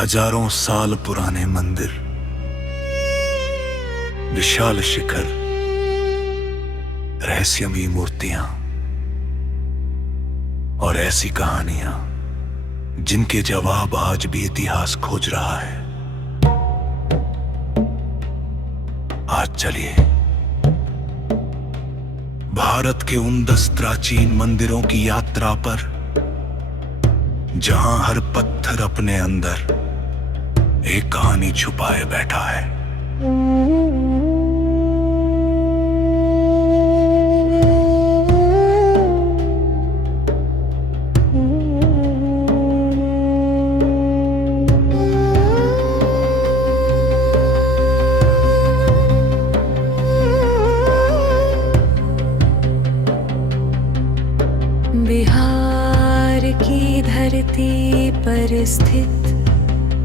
हजारों साल पुराने मंदिर, विशाल शिखर, रहस्यमयी मूर्तियां और ऐसी कहानियां जिनके जवाब आज भी इतिहास खोज रहा है। आज चलिए भारत के उन 10 प्राचीन मंदिरों की यात्रा पर जहां हर पत्थर अपने अंदर एक कहानी छुपाए बैठा है। बिहार की धरती पर स्थित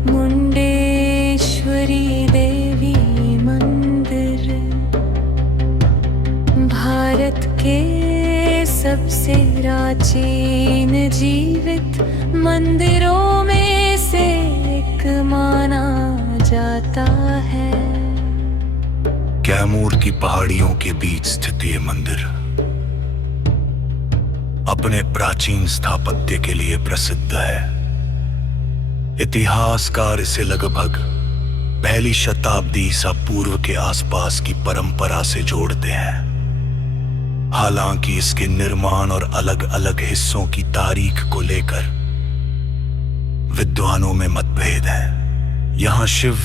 मुंडेश्वरी देवी मंदिर भारत के सबसे प्राचीन जीवित मंदिरों में से एक माना जाता है। कैमूर की पहाड़ियों के बीच स्थित ये मंदिर अपने प्राचीन स्थापत्य के लिए प्रसिद्ध है। इतिहासकार इसे लगभग पहली शताब्दी ईसा पूर्व के आसपास की परंपरा से जोड़ते हैं। हालांकि इसके निर्माण और अलग अलग हिस्सों की तारीख को लेकर विद्वानों में मतभेद है। यहां शिव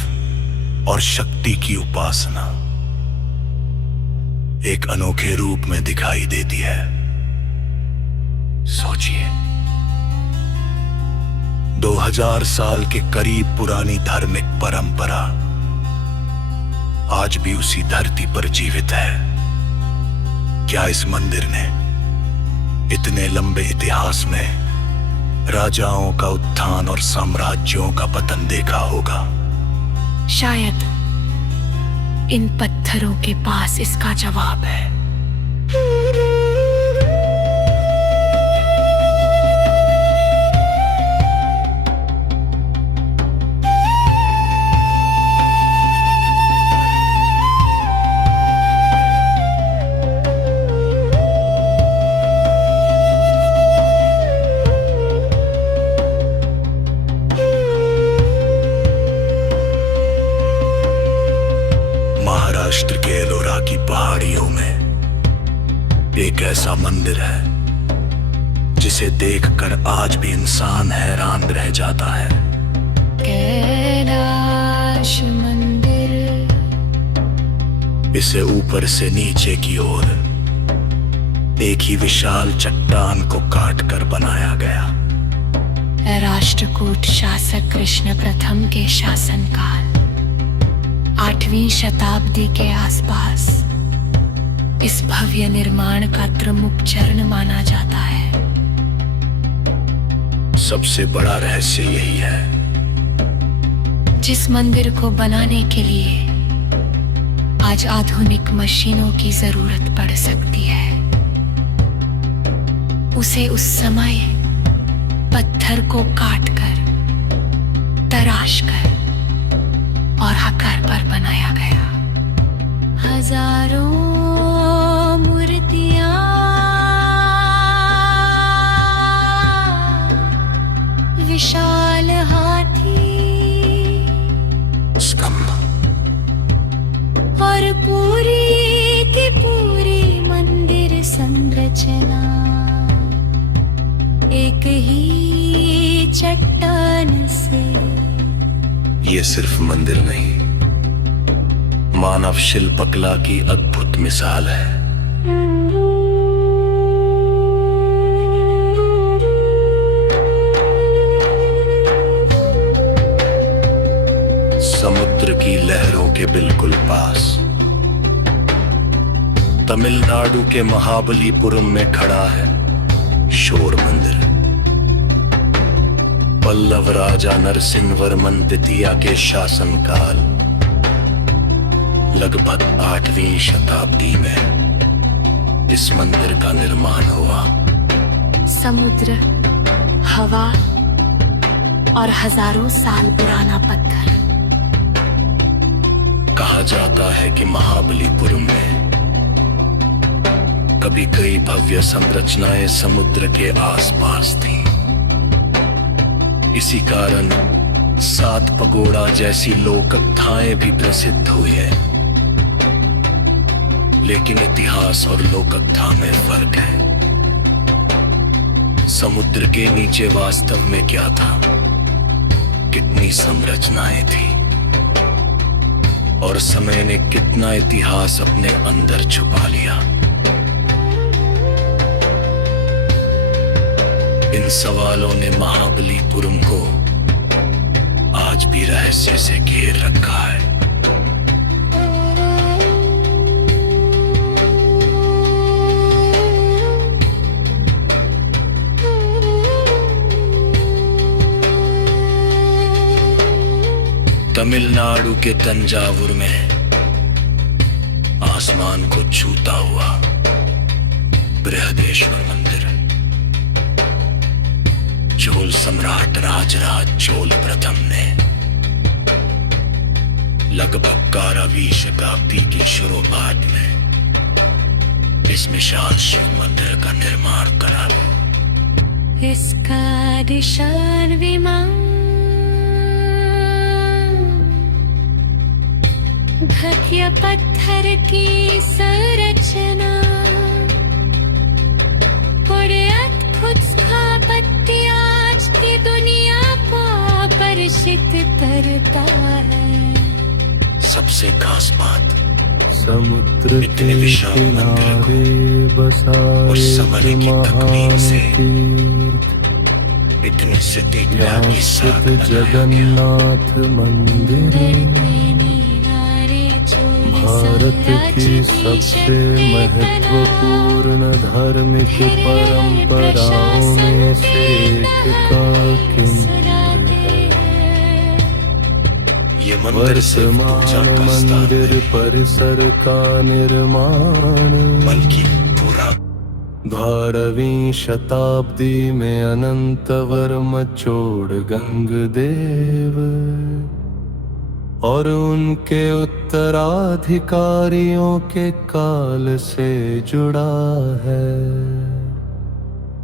और शक्ति की उपासना एक अनोखे रूप में दिखाई देती है। सोचिए, 2000 साल के करीब पुरानी धार्मिक परंपरा आज भी उसी धरती पर जीवित है। क्या इस मंदिर ने इतने लंबे इतिहास में राजाओं का उत्थान और साम्राज्यों का पतन देखा होगा? शायद इन पत्थरों के पास इसका जवाब है। महाराष्ट्र के एलोरा की पहाड़ियों में एक ऐसा मंदिर है जिसे देखकर आज भी इंसान हैरान रह जाता है। कैलाश मंदिर। इसे ऊपर से नीचे की ओर एक ही विशाल चट्टान को काटकर बनाया गया। राष्ट्रकूट शासक कृष्ण प्रथम के शासनकाल 8वीं शताब्दी के आसपास इस भव्य निर्माण का प्रमुख चरण माना जाता है। सबसे बड़ा रहस्य यही है, जिस मंदिर को बनाने के लिए आज आधुनिक मशीनों की जरूरत पड़ सकती है, उसे उस समय पत्थर को काटकर, तराशकर और आकार पर बनाया गया। हजारों मूर्तियां, विशाल हाथी स्तंभ और पूरी की पूरी मंदिर संरचना एक ही चट्टान से। ये सिर्फ मंदिर नहीं, मानव शिल्पकला की अद्भुत मिसाल है। समुद्र की लहरों के बिल्कुल पास तमिलनाडु के महाबलीपुरम में खड़ा है शोर मंदिर। पल्लव राजा नरसिंहवर्मन द्वितीय के शासनकाल लगभग 8वीं शताब्दी में इस मंदिर का निर्माण हुआ। समुद्र, हवा और हजारों साल पुराना पत्थर। कहा जाता है कि महाबलीपुरम में कभी कई भव्य संरचनाएं समुद्र के आसपास थीं। इसी कारण 7 पगोड़ा जैसी लोककथाएं भी प्रसिद्ध हुई है। लेकिन इतिहास और लोककथा में फर्क है। समुद्र के नीचे वास्तव में क्या था, कितनी संरचनाएं थी और समय ने कितना इतिहास अपने अंदर छुपा लिया। इन सवालों ने महाबलीपुरम को आज भी रहस्य से घेर रखा है। तमिलनाडु के तंजावुर में आसमान को छूता हुआ बृहदेश्वर मंदिर चोल सम्राट राजराज चोल प्रथम ने लगभग 11वीं शताब्दी की शुरुआत में इस विशाल शिव मंदिर का निर्माण करा। इसका निशान विमान भव्य पत्थर की संरचना और अद्भुत स्थापत्य आज की दुनिया को आकर्षित करता है। सबसे खास बात, समुद्र के इतने विशाल किनारे बसा उस समय एक की तकनीक महान से तीर्थ, इतनी सटीकता यहाँ के साथ स्थित जगन्नाथ मंदिर भारत की सबसे महत्वपूर्ण धार्मिक परंपराओं में से एक का केंद्र है। ये मंदिर सिर्फ पूजा वर्तमान का स्थान मंदिर नहीं, परिसर का निर्माण बल्कि पूरा 12वीं शताब्दी में अनंतवर्म चोड़गंगदेव और उनके उत्तराधिकारियों के काल से जुड़ा है।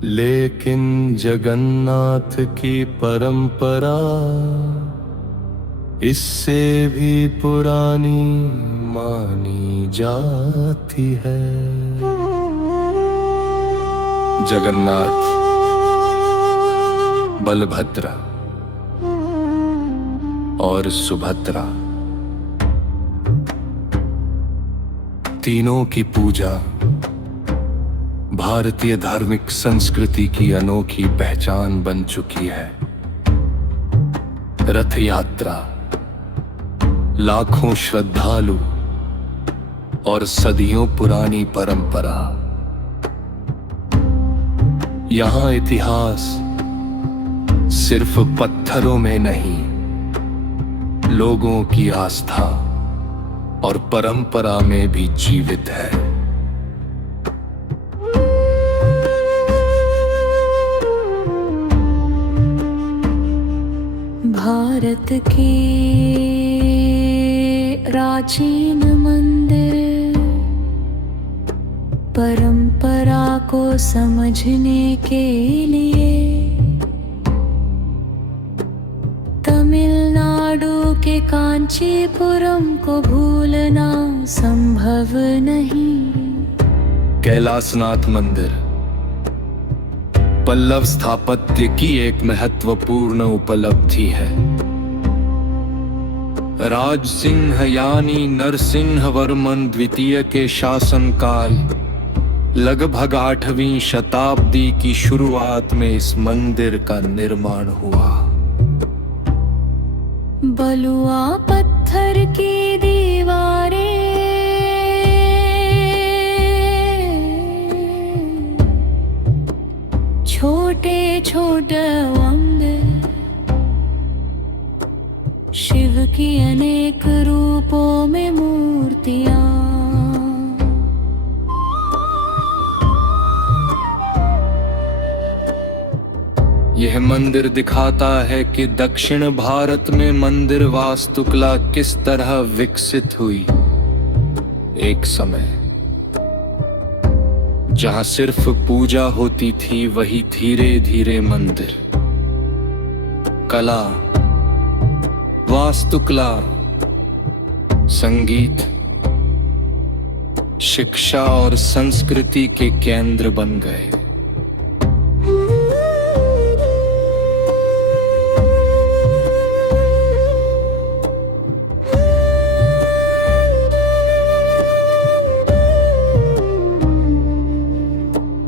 लेकिन जगन्नाथ की परंपरा इससे भी पुरानी मानी जाती है। जगन्नाथ, बलभद्र और सुभद्रा तीनों की पूजा भारतीय धार्मिक संस्कृति की अनोखी पहचान बन चुकी है। रथ यात्रा, लाखों श्रद्धालु और सदियों पुरानी परंपरा। यहाँ इतिहास सिर्फ पत्थरों में नहीं, लोगों की आस्था और परंपरा में भी जीवित है। भारत के प्राचीन मंदिर परंपरा को समझने के लिए तमिलनाडु के कांचीपुरम को भूलना संभव नहीं। कैलासनाथ मंदिर पल्लव स्थापत्य की एक महत्वपूर्ण उपलब्धि है। राज सिंह यानी नरसिंहवर्मन द्वितीय के शासनकाल लगभग 8वीं शताब्दी की शुरुआत में इस मंदिर का निर्माण हुआ। बलुआ पत्थर की दीवारें, छोटे छोटे मंदिर, शिव की अनेक रूपों में मूर्तियां, यह मंदिर दिखाता है कि दक्षिण भारत में मंदिर वास्तुकला किस तरह विकसित हुई। एक समय जहां सिर्फ पूजा होती थी, वही धीरे धीरे मंदिर, कला, वास्तुकला, संगीत, शिक्षा और संस्कृति के केंद्र बन गए।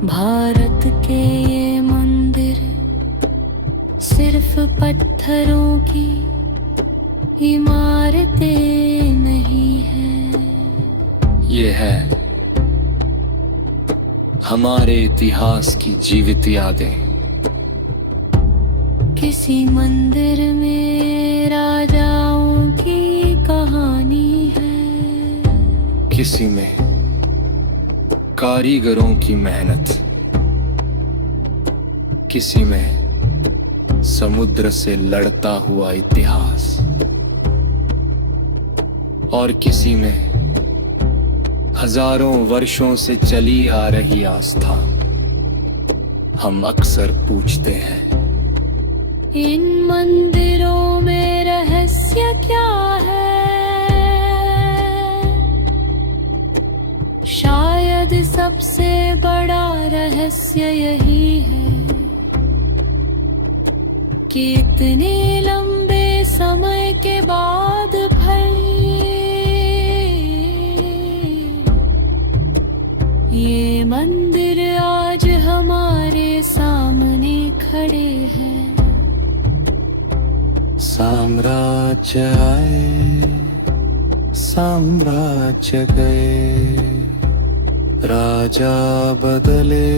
भारत के ये मंदिर सिर्फ पत्थरों की इमारतें नहीं हैं। ये है हमारे इतिहास की जीवित यादें। किसी मंदिर में राजाओं की कहानी है, किसी में कारीगरों की मेहनत, किसी में समुद्र से लड़ता हुआ इतिहास, और किसी में हजारों वर्षों से चली आ रही आस्था। हम अक्सर पूछते हैं, इन मंदिरों में रहस्य क्या है? शायद सबसे बड़ा रहस्य यही है कि इतने लंबे समय के बाद ये मंदिर आज हमारे सामने खड़े हैं। साम्राज्य आए, साम्राज्य गए, राजा बदले,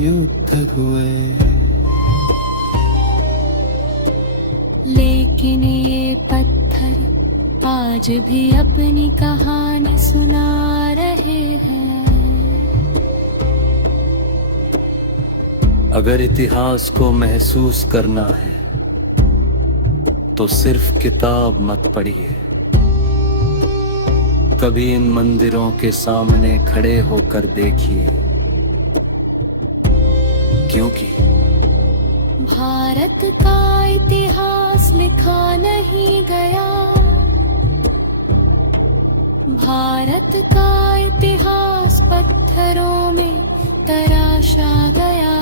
युद्ध हुए, लेकिन ये पत्थर आज भी अपनी कहानी सुना रहे हैं। अगर इतिहास को महसूस करना है तो सिर्फ किताब मत पढ़िए, कभी इन मंदिरों के सामने खड़े होकर देखिए, क्योंकि भारत का इतिहास लिखा नहीं गया, भारत का इतिहास पत्थरों में तराशा गया।